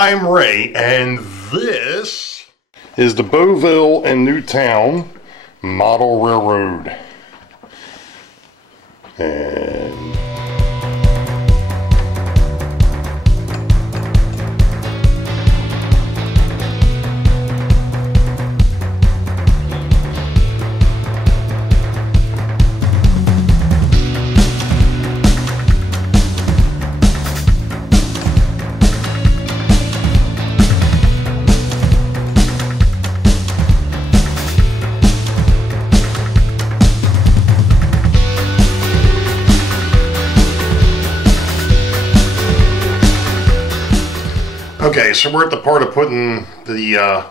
I'm Ray, and this is the Boeville and Newtown Model Railroad. And okay, so we're at the part of putting the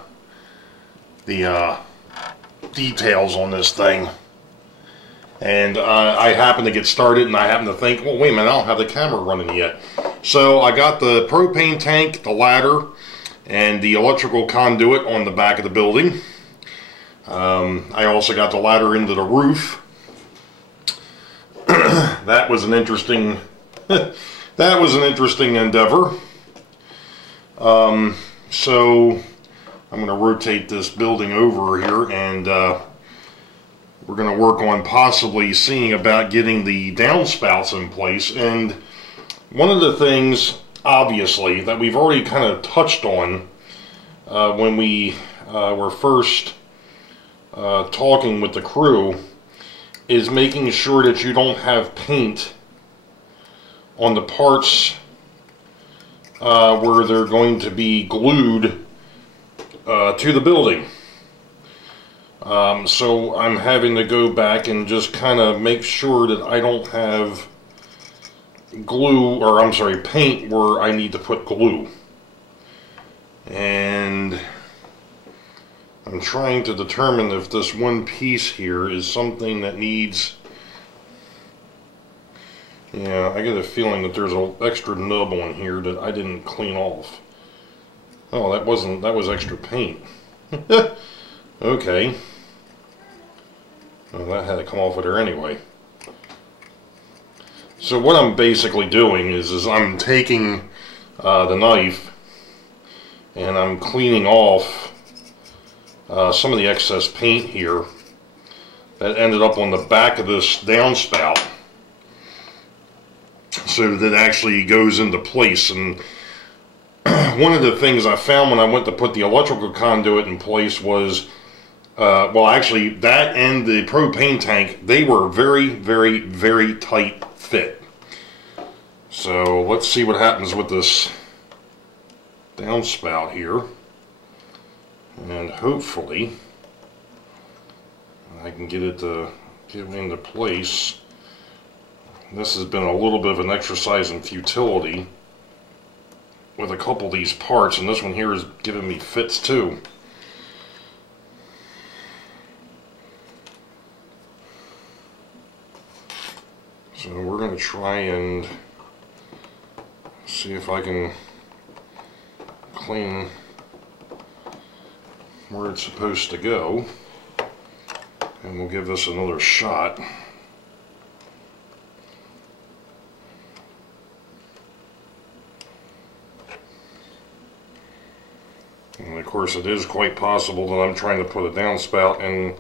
details on this thing, and I happen to get started, and I happen to think, well, wait a minute, I don't have the camera running yet. So I got the propane tank, the ladder, and the electrical conduit on the back of the building. I also got the ladder into the roof. That was an interesting endeavor. So I'm going to rotate this building over here, and we're going to work on possibly seeing about getting the downspouts in place. And one of the things, obviously, that we've already kind of touched on when we were first talking with the crew is making sure that you don't have paint on the parts where they're going to be glued to the building. So I'm having to go back and just kind of make sure that I don't have glue, or I'm sorry, paint where I need to put glue. And I'm trying to determine if this one piece here is something that needs... Yeah, I get a feeling that there's an extra nub on here that I didn't clean off. Oh, that was extra paint. Okay. Well, that had to come off with her anyway. So what I'm basically doing is I'm taking the knife and I'm cleaning off some of the excess paint here that ended up on the back of this downspout, so that it actually goes into place. And one of the things I found when I went to put the electrical conduit in place was, well, actually that and the propane tank, they were very, very, very tight fit. So let's see what happens with this downspout here, and hopefully I can get it to get into place. This has been a little bit of an exercise in futility with a couple of these parts, and this one here is giving me fits too. So we're going to try and see if I can clean where it's supposed to go, and we'll give this another shot. And of course, it is quite possible that I'm trying to put a downspout in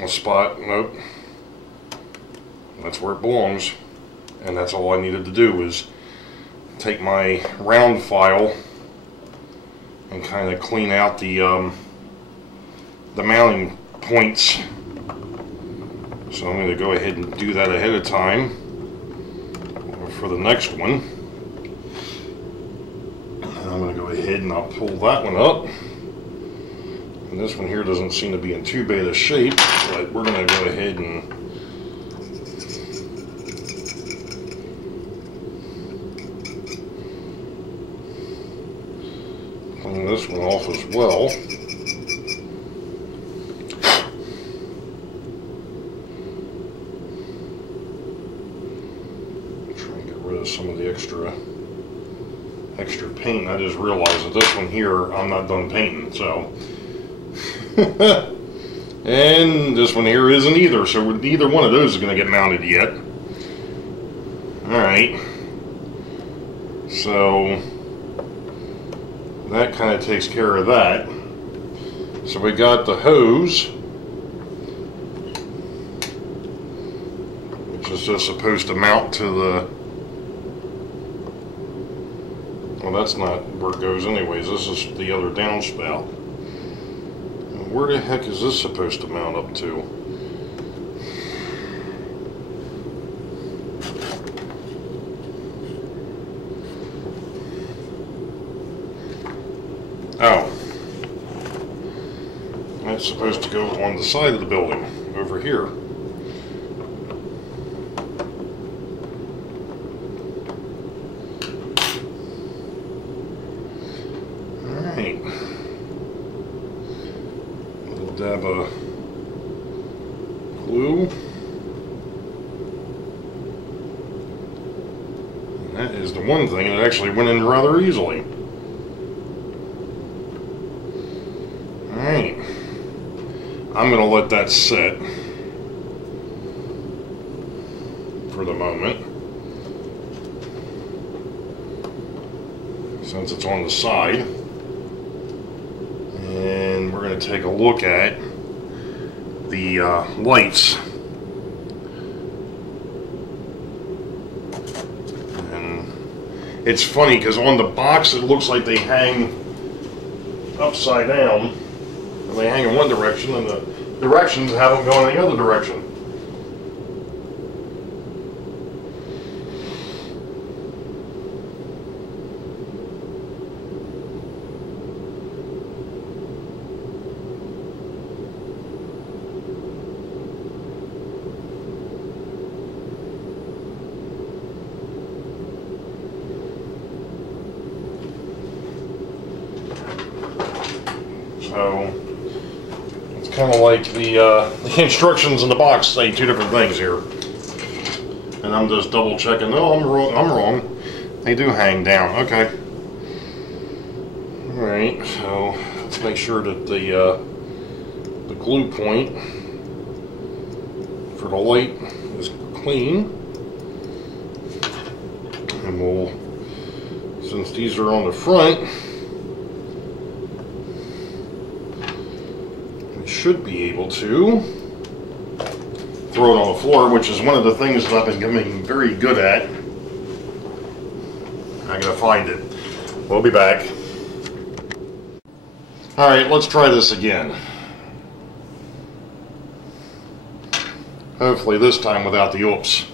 a spot. Nope. That's where it belongs. And that's all I needed to do is take my round file and kind of clean out the mounting points. So I'm going to go ahead and do that ahead of time for the next one. I'm going to go ahead and I'll pull that one up. And this one here doesn't seem to be in too bad a shape, but we're going to go ahead and clean this one off as well. Try and get rid of some of the extra paint. I just realized that this one here I'm not done painting, so and this one here isn't either, so neither one of those is going to get mounted yet. Alright, so That kind of takes care of that. So we got the hose, which is just supposed to mount to the, well, that's not where it goes anyways. This is the other downspout. And where the heck is this supposed to mount up to? Oh. That's supposed to go on the side of the building, over here. Alright. A little dab of glue. And that is the one thing that actually went in rather easily. Alright. I'm going to let that sit for the moment, since it's on the side. And we're going to take a look at the lights. And it's funny because on the box it looks like they hang upside down. They hang in one direction, and the directions haven't gone in the other direction. So kind of like the instructions in the box say two different things here, and I'm just double checking. No, I'm wrong. They do hang down. Okay. All right. So let's make sure that the glue point for the light is clean, and we'll, since these are on the front, should be able to throw it on the floor, which is one of the things that I've been getting very good at. I gotta find it. We'll be back. Alright, let's try this again. Hopefully this time without the oops.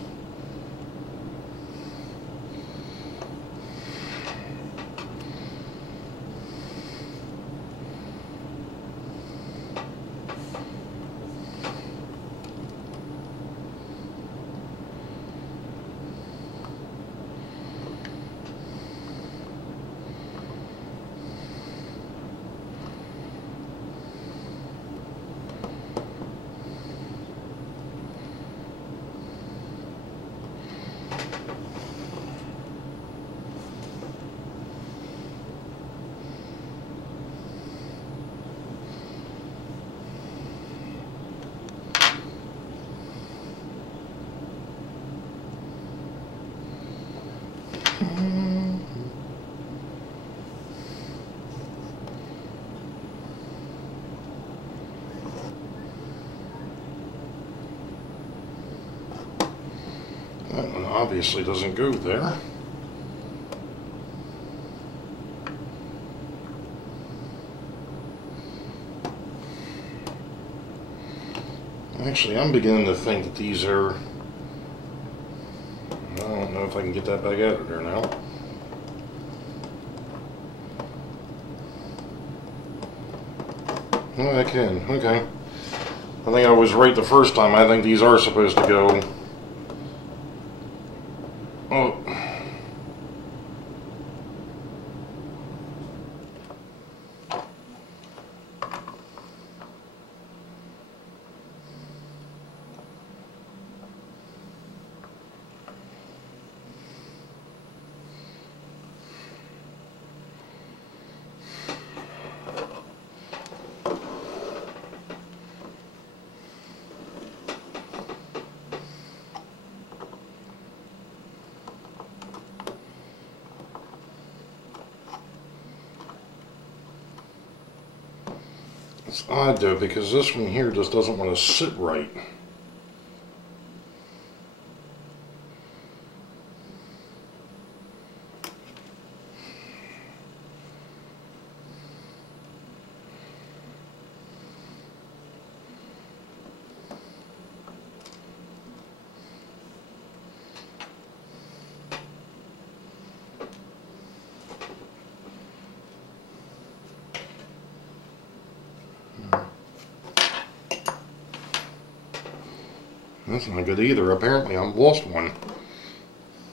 That one obviously doesn't go there. Actually, I'm beginning to think that these are... I don't know if I can get that back out of there now. Oh, I can. Okay. I think I was right the first time. I think these are supposed to go... Oh. It's odd though, because this one here just doesn't want to sit right. That's not good either. Apparently I've lost one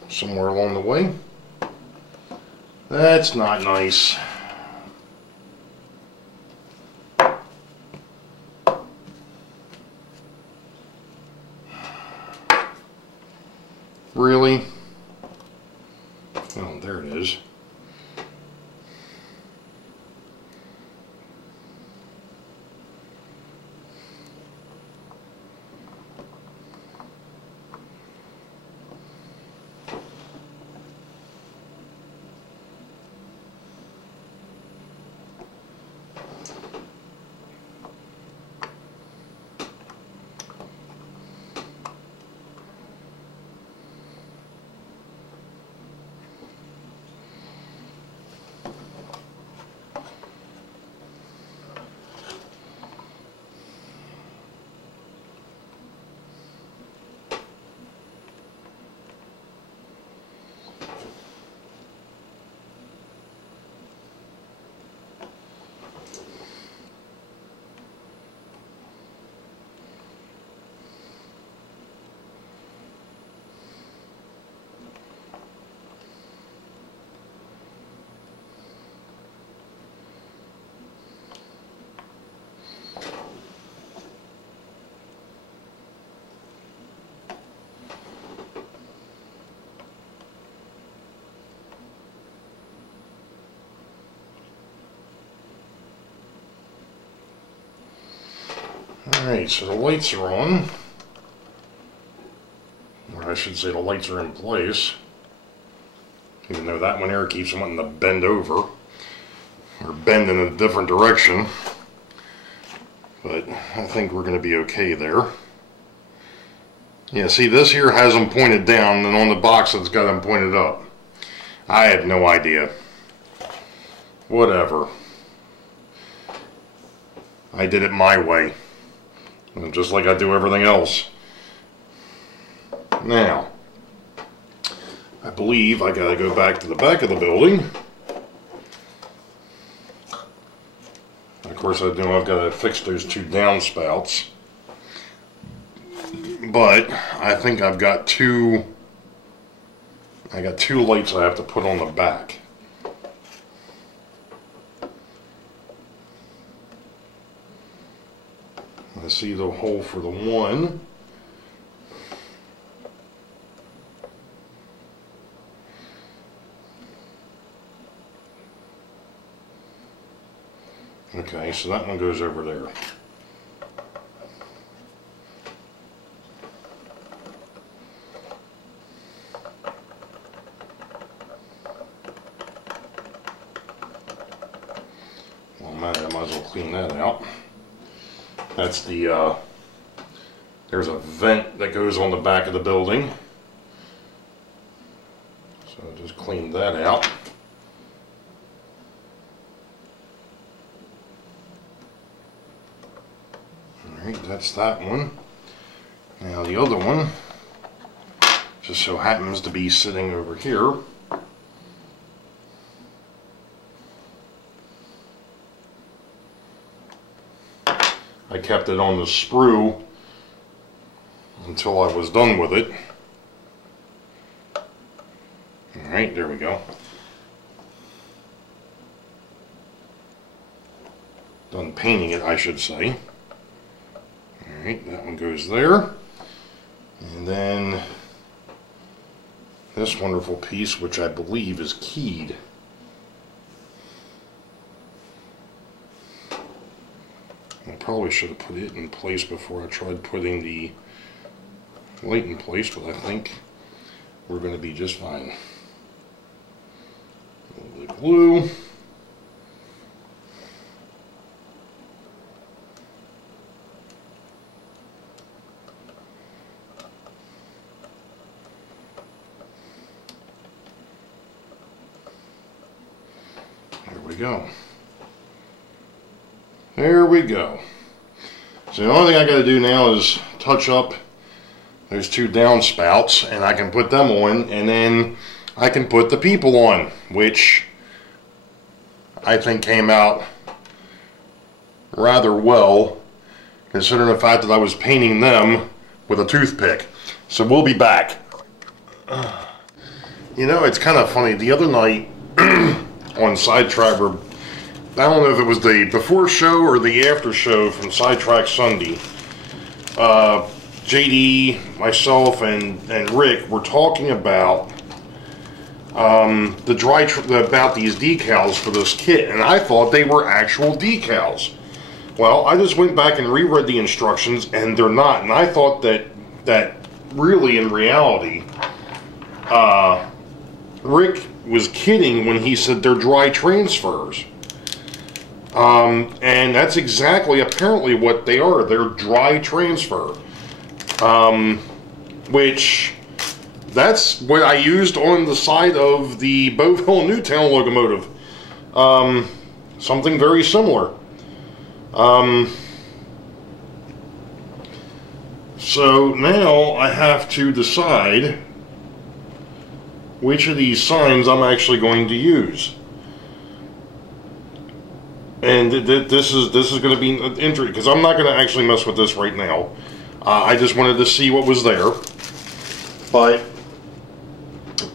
somewhere along the way. That's not nice. Really? Oh, there it is. Alright, so the lights are on. Or I should say the lights are in place. Even though that one here keeps wanting to bend over. Or bend in a different direction. But I think we're going to be okay there. Yeah, see, this here has them pointed down, and on the box it's got them pointed up. I have no idea. Whatever. I did it my way. Just like I do everything else. Now, I believe I gotta go back to the back of the building. Of course, I know I've got to fix those two downspouts. But I think I got two lights I have to put on the back. I see the hole for the one. Okay, so that one goes over there. Well, man, I might as well clean that out. That's the, there's a vent that goes on the back of the building. So just clean that out. Alright, that's that one. Now the other one just so happens to be sitting over here. I kept it on the sprue until I was done with it. Alright, there we go. Done painting it, I should say. Alright, that one goes there. And then this wonderful piece, which I believe is keyed. I probably should have put it in place before I tried putting the light in place, but I think we're going to be just fine. A little bit of glue. go. There we go. So the only thing I got to do now is touch up those two downspouts, and I can put them on, and then I can put the people on, which I think came out rather well, considering the fact that I was painting them with a toothpick. So we'll be back. You know, it's kind of funny. The other night on Sidetrack, I don't know if it was the before show or the after show from Sidetrack Sunday, JD, myself, and Rick were talking about about these decals for this kit, and I thought they were actual decals. Well, I just went back and reread the instructions, and they're not. And I thought that really, in reality, Rick was kidding when he said they're dry transfers. And that's exactly, apparently, what they are. They're dry transfer. Which, that's what I used on the side of the Boeville Newtown locomotive. Something very similar. So now I have to decide which of these signs I'm actually going to use. And this is going to be interesting, because I'm not going to actually mess with this right now. I just wanted to see what was there. But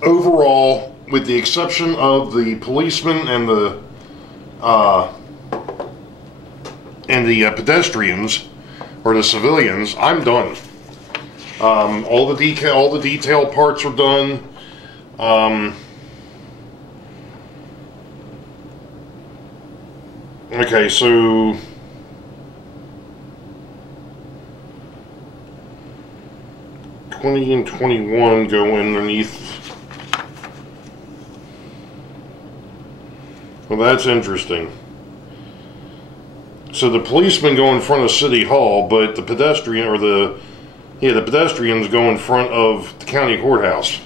overall, with the exception of the policemen and the pedestrians or the civilians, I'm done. All the detail parts are done. Okay, so '20 and 21 go underneath. Well, that's interesting. So the policemen go in front of City Hall, but the pedestrian, or the pedestrians go in front of the county courthouse.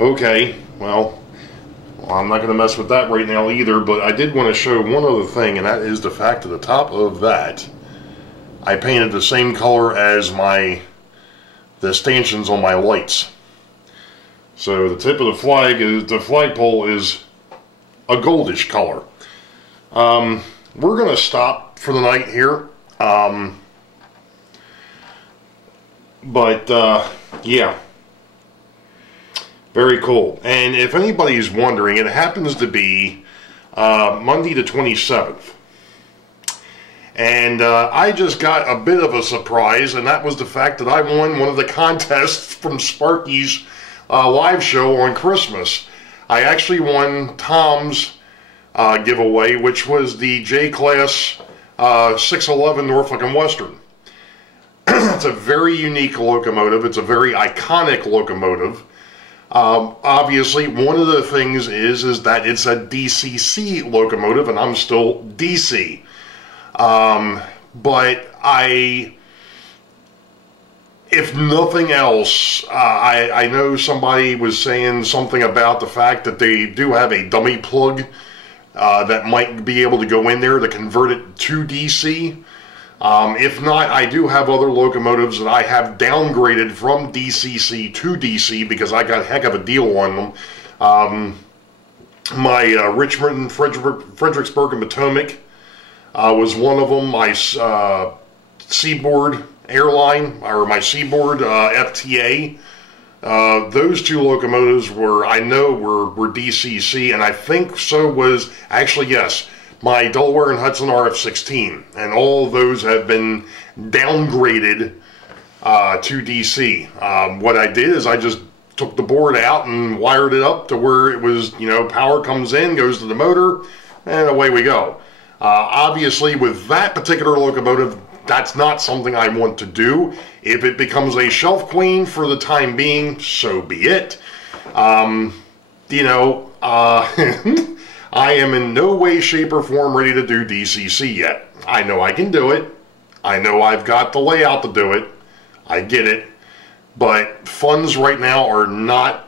Okay, well, I'm not going to mess with that right now either, but I did want to show one other thing, and that is the fact that the top of that, I painted the same color as the stanchions on my lights. So the tip of the flagpole is a goldish color. We're going to stop for the night here. Yeah. Very cool. And if anybody's wondering, it happens to be Monday the 27th. And I just got a bit of a surprise, and that was the fact that I won one of the contests from Sparky's live show on Christmas. I actually won Tom's giveaway, which was the J-Class 611 Norfolk and Western. It's a very unique locomotive. It's a very iconic locomotive. Obviously, one of the things is that it's a DCC locomotive, and I'm still DC. But if nothing else, I know somebody was saying something about the fact that they do have a dummy plug that might be able to go in there to convert it to DC. If not, I do have other locomotives that I have downgraded from DCC to DC because I got a heck of a deal on them. My Richmond, Fredericksburg, and Potomac was one of them. My Seaboard Airline, or my Seaboard FTA, those two locomotives I know were DCC, and I think so was, actually, yes, my Delaware and Hudson RF-16, and all of those have been downgraded to DC. What I did is I just took the board out and wired it up to where it was, power comes in, goes to the motor, and away we go. Obviously, with that particular locomotive, that's not something I want to do. If it becomes a shelf queen for the time being, so be it. I am in no way, shape, or form ready to do DCC yet. I know I can do it. I know I've got the layout to do it. I get it. But funds right now are not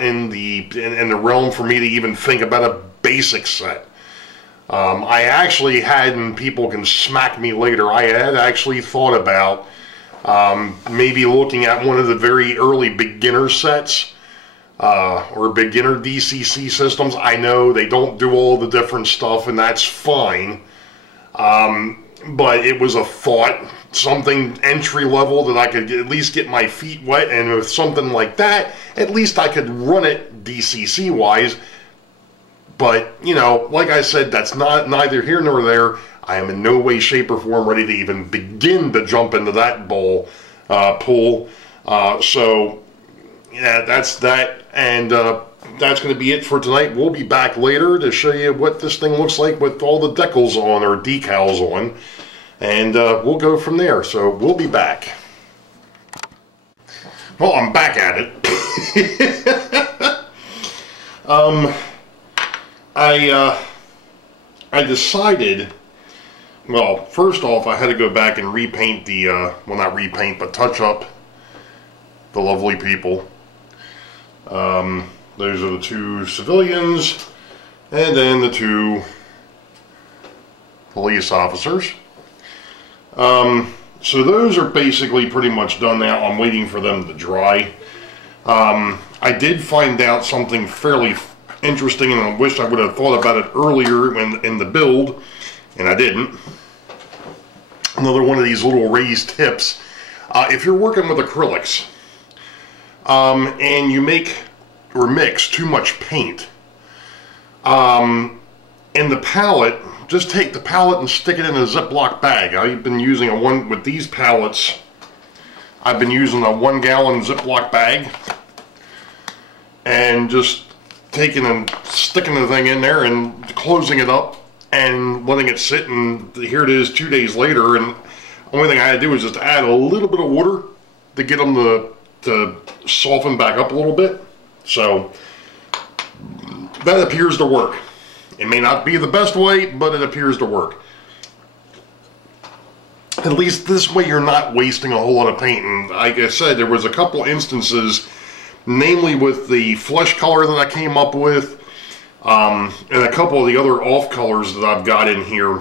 in the realm for me to even think about a basic set. I actually had, and people can smack me later, I had actually thought about maybe looking at one of the very early beginner sets, or beginner DCC systems. I know they don't do all the different stuff, and that's fine, but it was a thought, something entry level that I could at least get my feet wet, and with something like that, at least I could run it DCC wise. But, you know, like I said, that's neither here nor there. I am in no way, shape, or form ready to even begin to jump into that pool. So, yeah, that's that. And that's going to be it for tonight. We'll be back later to show you what this thing looks like with all the decals on, or decals on. And we'll go from there. So, we'll be back. Well, I'm back at it. I decided, well, first off, I had to go back and repaint the, well, not repaint, but touch up the lovely people. Those are the two civilians, and then the two police officers. So those are basically pretty much done now. I'm waiting for them to dry. I did find out something fairly interesting, and I wish I would have thought about it earlier in the build, and I didn't. Another one of these little raised tips. If you're working with acrylics, and you make or mix too much paint, in the palette, just take the palette and stick it in a Ziploc bag. I've been using with these palettes, I've been using a 1-gallon Ziploc bag, and just taking and sticking the thing in there and closing it up and letting it sit, and here it is 2 days later, and the only thing I had to do was just add a little bit of water to get them to soften back up a little bit. So that appears to work. It may not be the best way, but it appears to work. At least this way you're not wasting a whole lot of paint. And like I said, there was a couple instances, namely with the flesh color that I came up with, and a couple of the other off colors that I've got in here.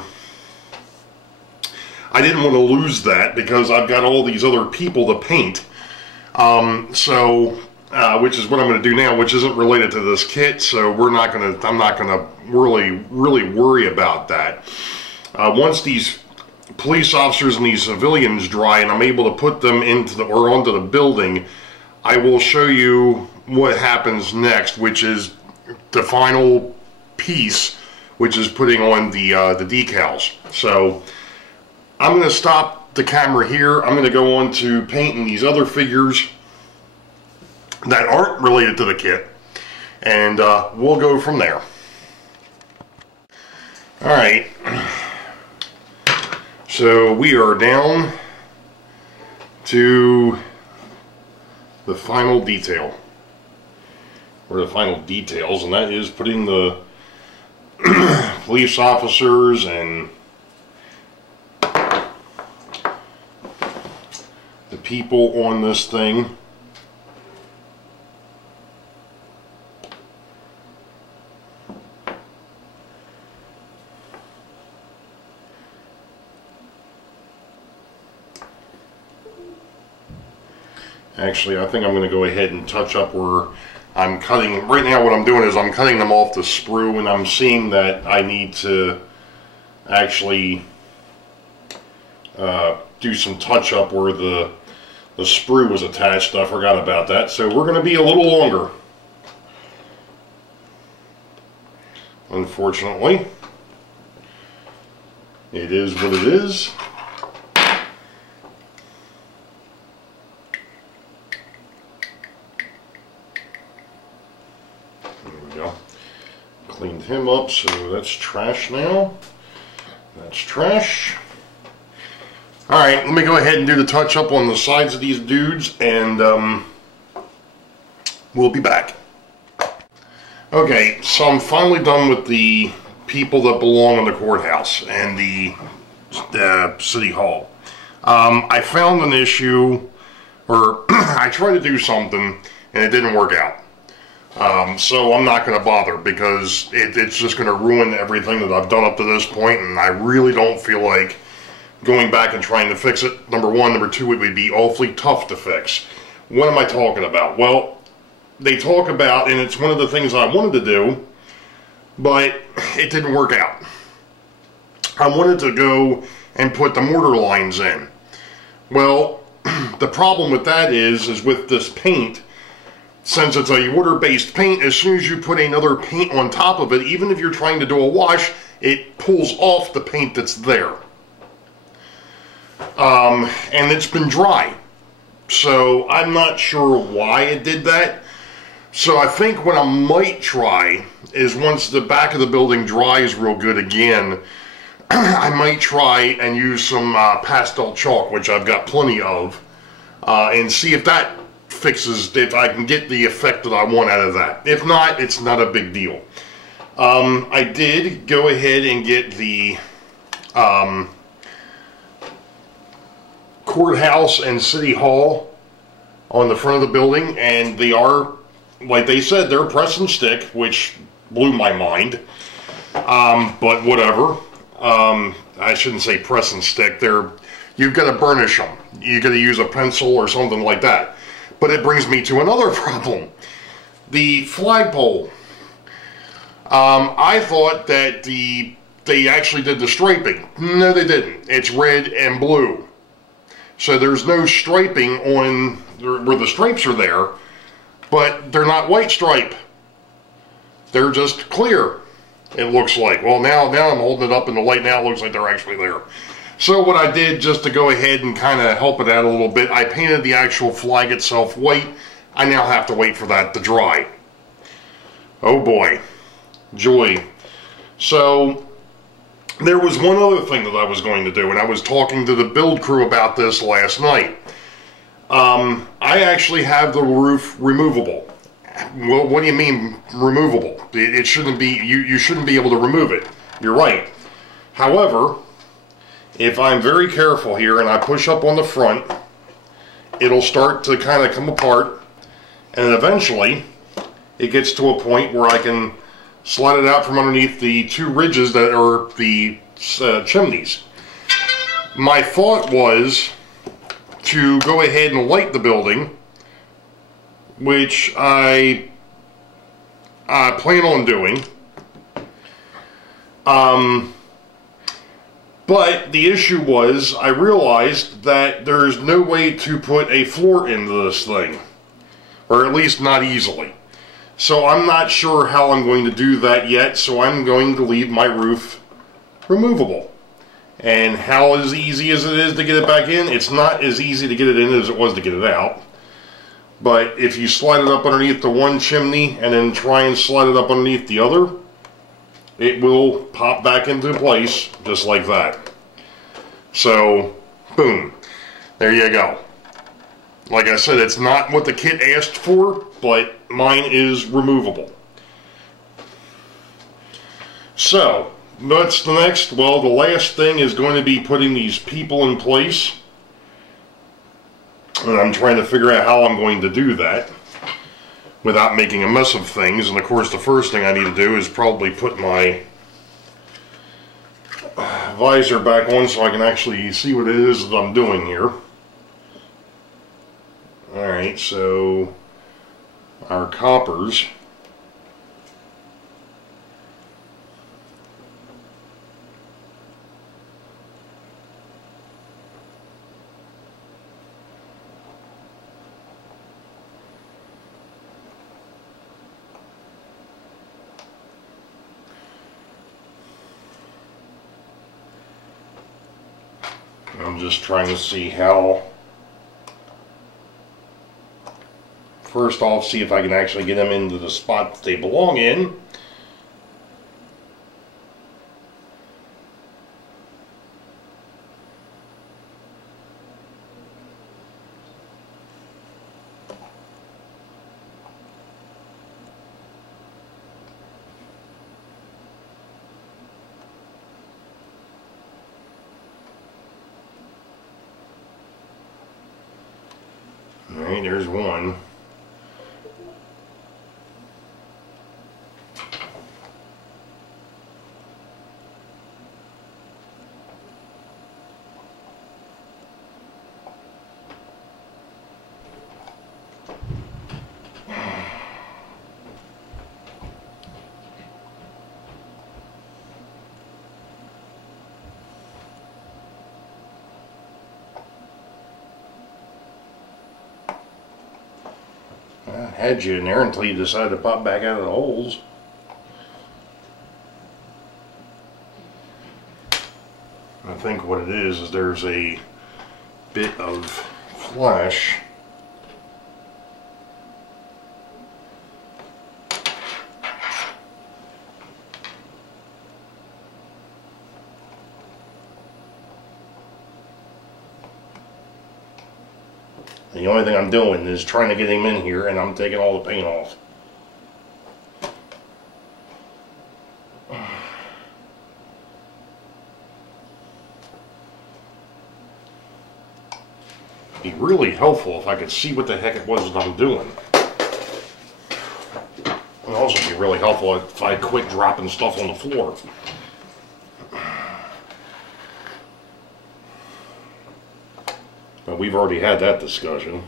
I didn't want to lose that because I've got all these other people to paint. Which is what I'm going to do now, which isn't related to this kit, so I'm not going to really worry about that. Once these police officers and these civilians dry and I'm able to put them onto the building, I will show you what happens next, which is the final piece, which is putting on the decals. So I'm going to stop the camera here. I'm going to go on to painting these other figures that aren't related to the kit, and we'll go from there. Alright, so we are down to the final detail, or the final details, and that is putting the police officers and the people on this thing. Actually, I think I'm going to go ahead and touch up where I'm cutting. Right now what I'm doing is I'm cutting them off the sprue, and I'm seeing that I need to actually do some touch up where the sprue was attached. I forgot about that. So we're going to be a little longer, unfortunately. It is what it is. Cleaned him up, so that's trash now. That's trash. Alright, let me go ahead and do the touch up on the sides of these dudes, and we'll be back. Okay, so I'm finally done with the people that belong in the courthouse and the city hall. I found an issue, or I tried to do something and it didn't work out. So I'm not going to bother, because it's just going to ruin everything that I've done up to this point, and I really don't feel like going back and trying to fix it. Number one. Number two, it would be awfully tough to fix. What am I talking about? Well, they talk about, and it's one of the things I wanted to do, but it didn't work out. I wanted to go and put the mortar lines in. Well, the problem with that is with this paint, since it's a water-based paint, as soon as you put another paint on top of it, even if you're trying to do a wash, it pulls off the paint that's there. And it's been dry. So I'm not sure why it did that. So I think what I might try is, once the back of the building dries real good again, I might try and use some pastel chalk, which I've got plenty of, and see if that fixes, if I can get the effect that I want out of that. If not, it's not a big deal. I did go ahead and get the Courthouse and City Hall on the front of the building, and they are, like they said, they're press and stick, which blew my mind. But whatever. I shouldn't say press and stick. You've got to burnish them. You've got to use a pencil or something like that. But it brings me to another problem. The flagpole. I thought that they actually did the striping. No, they didn't. It's red and blue. So there's no striping on where the stripes are there, but they're not white stripe. They're just clear, it looks like. Well, now I'm holding it up in the light. Now it looks like they're actually there. So what I did, just to go ahead and kind of help it out a little bit, I painted the actual flag itself white. I now have to wait for that to dry. Oh boy. Joy. So there was one other thing that I was going to do, and I was talking to the build crew about this last night. I actually have the roof removable. Well, what do you mean removable? It shouldn't be, you shouldn't be able to remove it. You're right. However, if I'm very careful here and I push up on the front, it'll start to kind of come apart, and eventually it gets to a point where I can slide it out from underneath the two ridges that are the chimneys. My thought was to go ahead and light the building, which I plan on doing. But the issue was, I realized that there's no way to put a floor into this thing, or at least not easily. So I'm not sure how I'm going to do that yet, so I'm going to leave my roof removable. And how as easy as it is to get it back in, it's not as easy to get it in as it was to get it out. But if you slide it up underneath the one chimney and then try and slide it up underneath the other, it will pop back into place just like that. So, boom. There you go. Like I said, it's not what the kit asked for, but mine is removable. So, what's the next? Well, the last thing is going to be putting these people in place. And I'm trying to figure out how I'm going to do that without making a mess of things. And of course, the first thing I need to do is probably put my visor back on so I can actually see what it is that I'm doing here. Alright, so our coppers. I'm just trying to see how, first off, see if I can actually get them into the spot that they belong in. Alright, there's one. I had you in there until you decided to pop back out of the holes. I think what it is there's a bit of flash. The only thing I'm doing is trying to get him in here, and I'm taking all the paint off. It'd be really helpful if I could see what the heck it was that I'm doing. It would also be really helpful if I quit dropping stuff on the floor. But we've already had that discussion.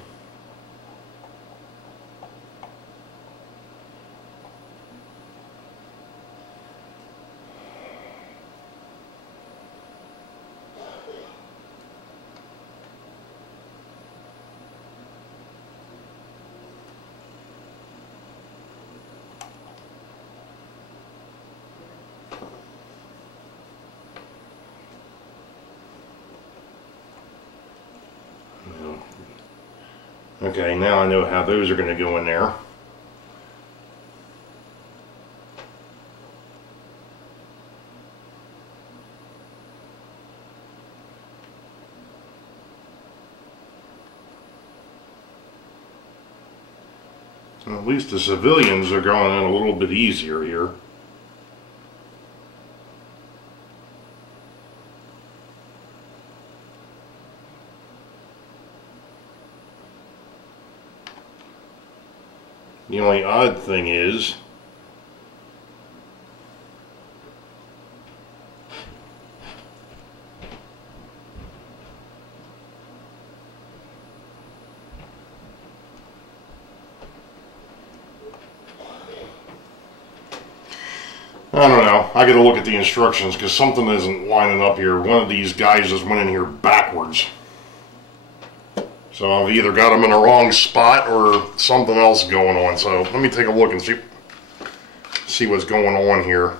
Okay, now I know how those are going to go in there. Well, at least the civilians are going in a little bit easier here. The only odd thing is, I don't know, I gotta look at the instructions because something isn't lining up here. One of these guys just went in here backwards. So I've either got them in the wrong spot or something else going on. So let me take a look and see what's going on here.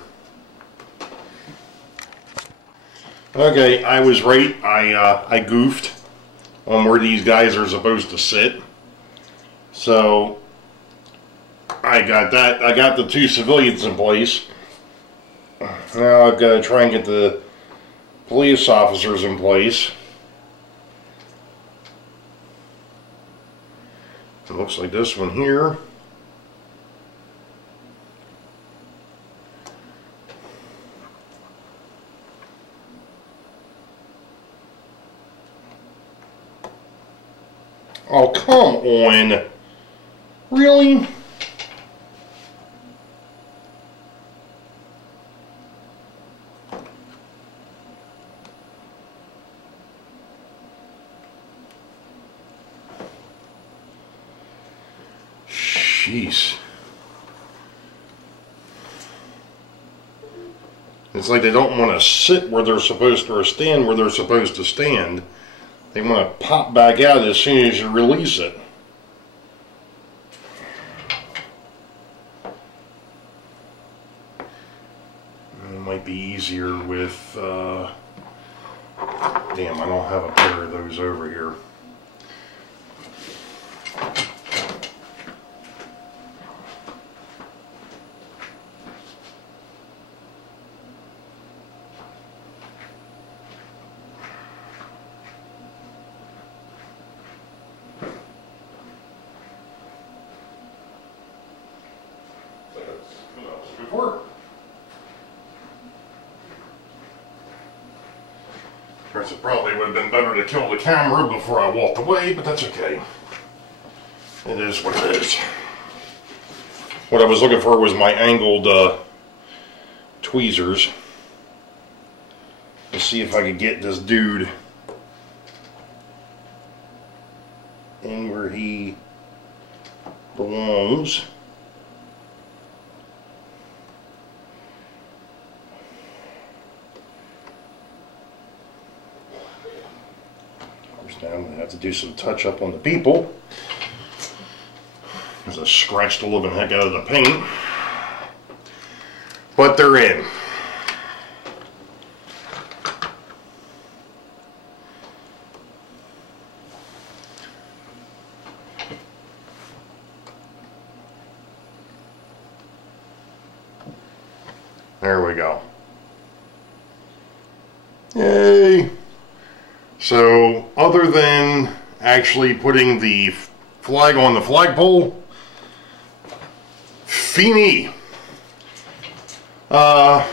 Okay, I was right. I goofed on where these guys are supposed to sit. So I got that. I got the two civilians in place. Now I've got to try and get the police officers in place. It looks like this one here. Oh, come on. Really? Jeez. It's like they don't want to sit where they're supposed to or stand where they're supposed to stand. They want to pop back out as soon as you release it. It might be easier with... damn, I don't have a pair of those over here. Of course, it probably would have been better to kill the camera before I walked away, but that's okay. It is what it is. What I was looking for was my angled tweezers. Let's see if I could get this dude in where he belongs. I'm going to have to do some touch up on the people. because I scratched the living heck out of the paint. But they're in. There we go. Yay! So, other than actually putting the flag on the flagpole, fini. I'm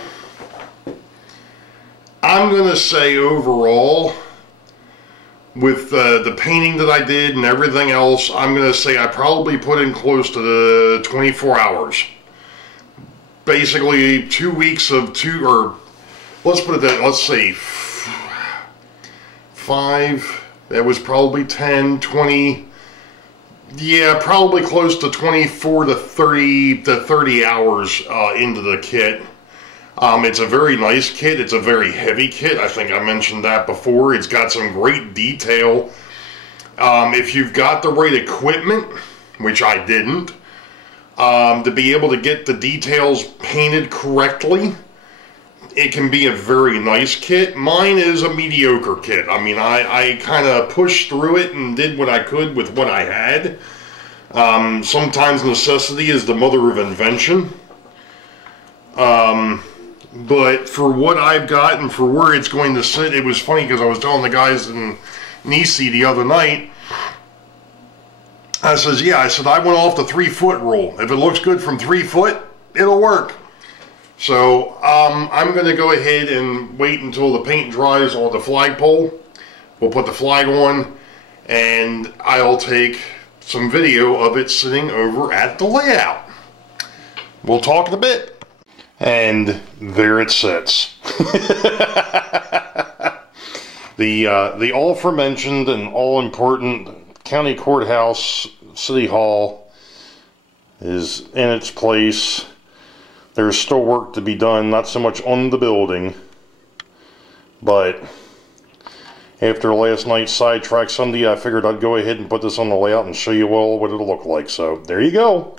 gonna say overall, with the painting that I did and everything else, I'm gonna say I probably put in close to the 24 hours. Basically 2 weeks of let's put it that, let's say 5, that was probably 10, 20, yeah, probably close to 24 to 30 hours into the kit. It's a very nice kit. It's a very heavy kit. I think I mentioned that before. It's got some great detail. If you've got the right equipment, which I didn't, to be able to get the details painted correctly, it can be a very nice kit. Mine is a mediocre kit. I mean, I kind of pushed through it and did what I could with what I had. Sometimes necessity is the mother of invention. But for what I've got and for where it's going to sit, it was funny because I was telling the guys in Nissy the other night, I says, yeah, I said, I went off the 3-foot rule. If it looks good from 3 foot, it'll work. So, I'm going to go ahead and wait until the paint dries on the flagpole. We'll put the flag on, and I'll take some video of it sitting over at the layout. We'll talk in a bit. And there it sits. The all-aforementioned and all-important County Courthouse, City Hall is in its place. There's still work to be done, not so much on the building, but after last night's sidetrack Sunday, I figured I'd go ahead and put this on the layout and show you all what it'll look like. So there you go.